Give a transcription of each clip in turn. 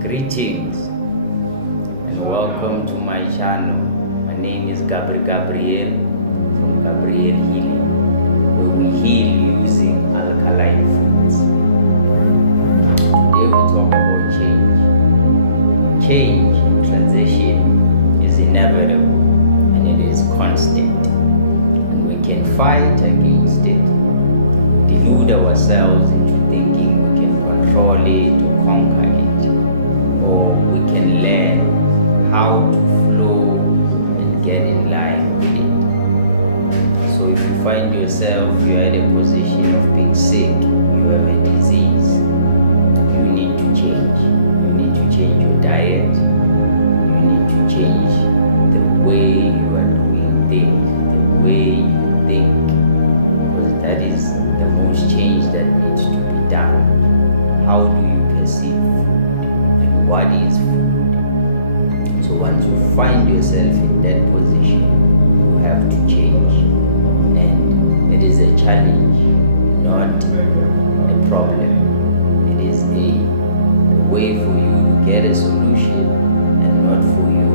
Greetings and welcome to my channel. My name is Gabriel from Gabriel Healing, where we heal using alkaline foods. Today we talk about change. Change and transition is inevitable and it is constant, and we can fight against it, delude ourselves into thinking we can control it or conquer it, or we can learn how to flow and get in line with it. So if you find yourself you're at a position of being sick, you have a disease, you need to change. You need to change your diet, you need to change the way you are doing things, the way you think, because that is the most change that needs to be done. How do you perceive food? And what is food? So once you find yourself in that position, you have to change. And it is a challenge, not a problem. It is a way for you to get a solution and not for you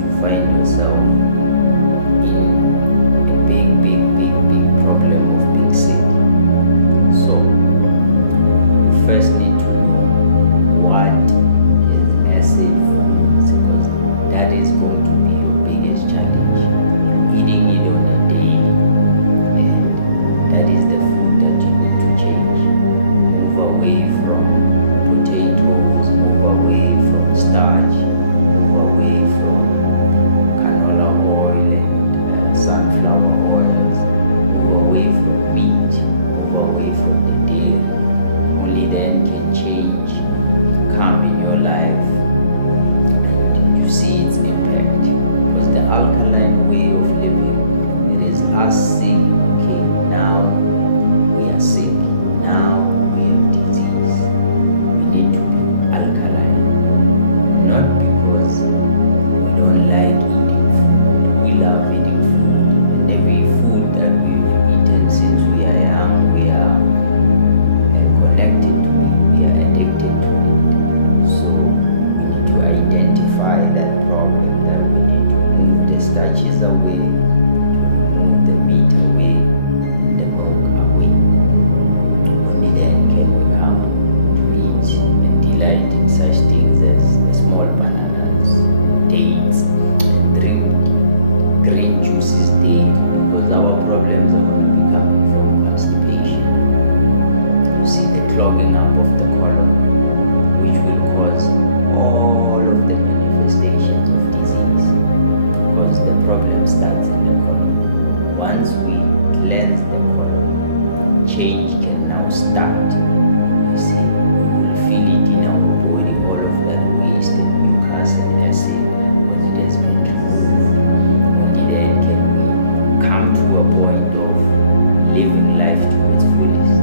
to find yourself in a big problem of being sick. So you first need to know what is acid foods, because that is going to be your biggest challenge. You're eating it on a daily, and that is the food that you need to change. Move away from potatoes, move away from starch, move away from canola oil and sunflower oils, move away from meat, move away from the dairy. Only then can change come in your life and you see its impact. Because the alkaline way of living, it is us saying, okay, now we are sick, now we have disease. We need to be alkaline. Not because we don't like eating food. We love eating food, and every food that we've eaten since we are young, we are connected to it, we are addicted to it. So we need to identify that problem, that we need to move the starches away, to remove the meat away, the milk away. Only then can we come to eat and delight in such things as the small bananas, dates, and drink green juices daily, because our problems are going to be coming from constipation. You see the clogging up of the colon, which will cause all of the manifestations of disease, because the problem starts in the colon. Once we cleanse the colon, change can now start. You see, we will feel it in our body, all of that waste and mucus and acid, because it has been removed. Only then can we come to a point of living life to its fullest.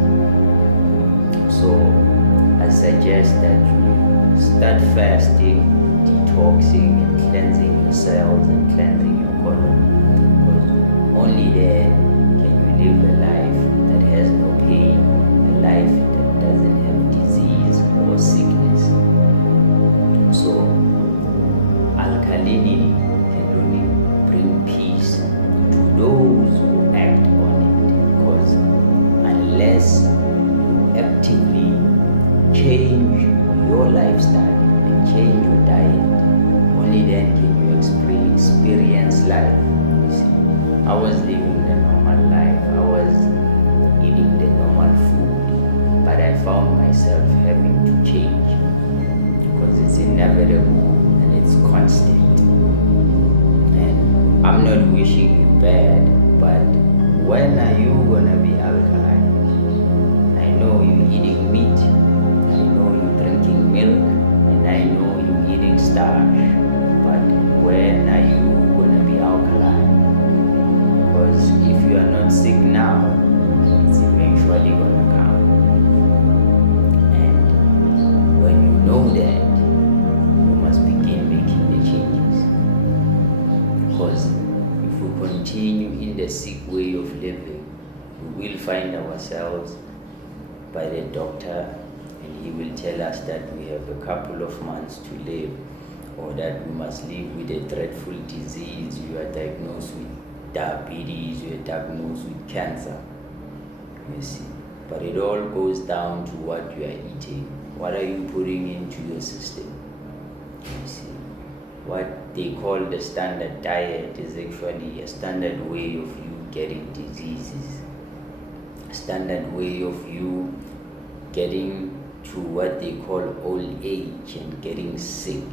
So I suggest that you start fasting, detoxing and cleansing your cells and cleansing your colon, because only then can you live a life that has no pain, a life that doesn't have disease or sickness. So alkalinity can only bring peace to those who act on it, because unless you actively change your lifestyle and change your diet, only then can you experience life. You see, I was living the normal life, I was eating the normal food, but I found myself having to change, because it's inevitable and it's constant. And I'm not wishing you bad, but when are you gonna be alkaline? I know you're eating meat, I know you're drinking milk, and I know you're eating starch, but when are you gonna be alkaline? Because if you are not sick now, it's eventually gonna come. And when you know that, you must begin making the changes. Because if we continue in the sick way of living, we will find ourselves by the doctor and he will tell us that we have a couple of months to live, or that we must live with a dreadful disease. You are diagnosed with diabetes, you are diagnosed with cancer. You see, but it all goes down to what you are eating. What are you putting into your system? You see, what they call the standard diet is actually a standard way of you getting diseases, a standard way of you getting to what they call old age and getting sick.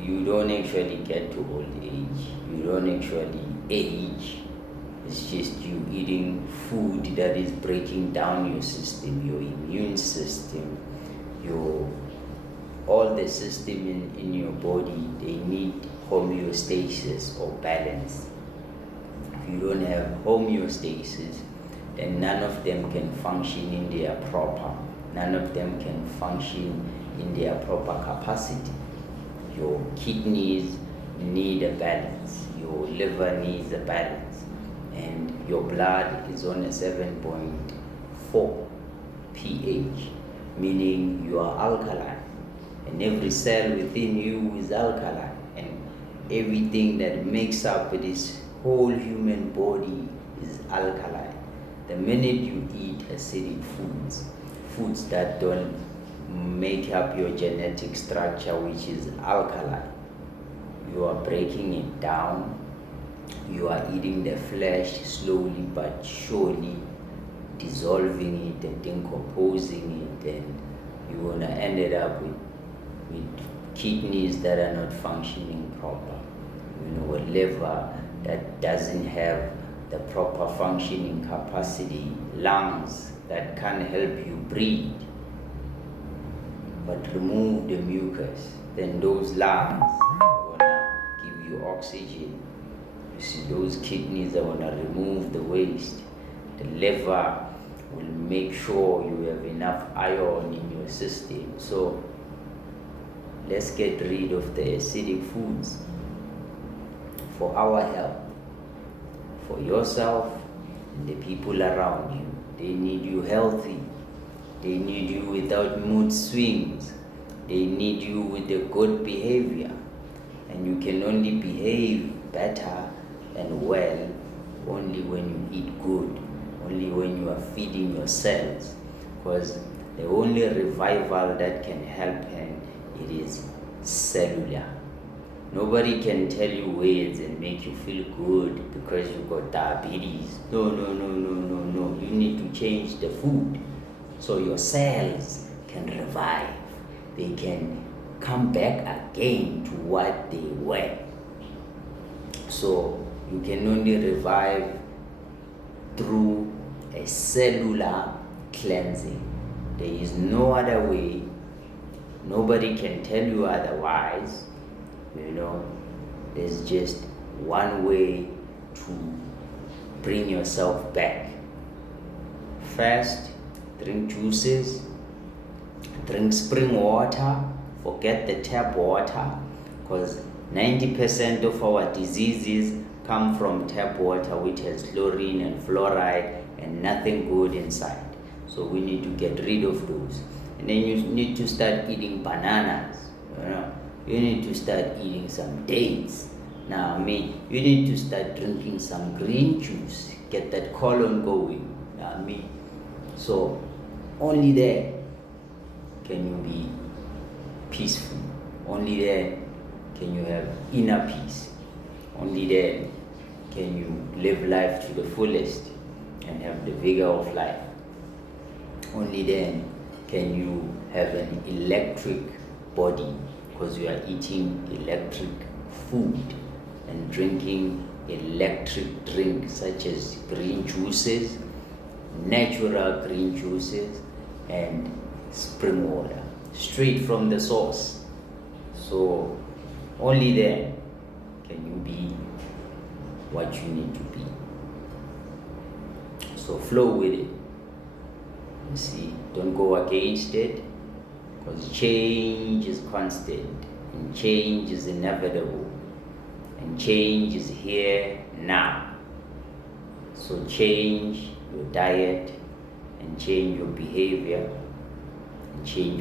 You don't actually get to old age. You don't actually age. It's just you eating food that is breaking down your system, your immune system, all the system in your body. They need homeostasis or balance. If you don't have homeostasis, then none of them can function in their proper. None of them can function in their proper capacity. Your kidneys need a balance. Your liver needs a balance. And your blood is on a 7.4 pH, meaning you are alkaline. And every cell within you is alkaline. And everything that makes up this whole human body is alkaline. The minute you eat acidic foods that don't make up your genetic structure, which is alkaline, you are breaking it down. You are eating the flesh slowly but surely, dissolving it and decomposing it, and you're gonna end it up with kidneys that are not functioning proper, a liver that doesn't have the proper functioning capacity, lungs that can't help you breathe. But remove the mucus, then those lungs are gonna give you oxygen. You see, those kidneys are gonna remove the waste. The liver will make sure you have enough iron in your system. So let's get rid of the acidic foods for our health, for yourself and the people around you. They need you healthy. They need you without mood swings. They need you with a good behavior. And you can only behave better and well only when you eat good, only when you are feeding your cells. Because the only revival that can help him, it is cellular. Nobody can tell you words and make you feel good because you got diabetes. No. You need to change the food so your cells can revive. They can come back again to what they were. So you can only revive through a cellular cleansing. There is no other way. Nobody can tell you otherwise. There's just one way to bring yourself back. First, drink juices, drink spring water, forget the tap water, because 90% of our diseases come from tap water, which has chlorine and fluoride and nothing good inside. So we need to get rid of those. And then you need to start eating bananas. You need to start eating some dates. You need to start drinking some green juice, get that colon going. So only there can you be peaceful. Only there can you have inner peace. Only there can you live life to the fullest and have the vigor of life. Only then can you have an electric body, because you are eating electric food and drinking electric drinks such as green juices, natural green juices, and spring water straight from the source. So only then can you be what you need to be. So flow with it. You see, don't go against it, because change is constant and change is inevitable and change is here now. So change your diet and change your behavior change.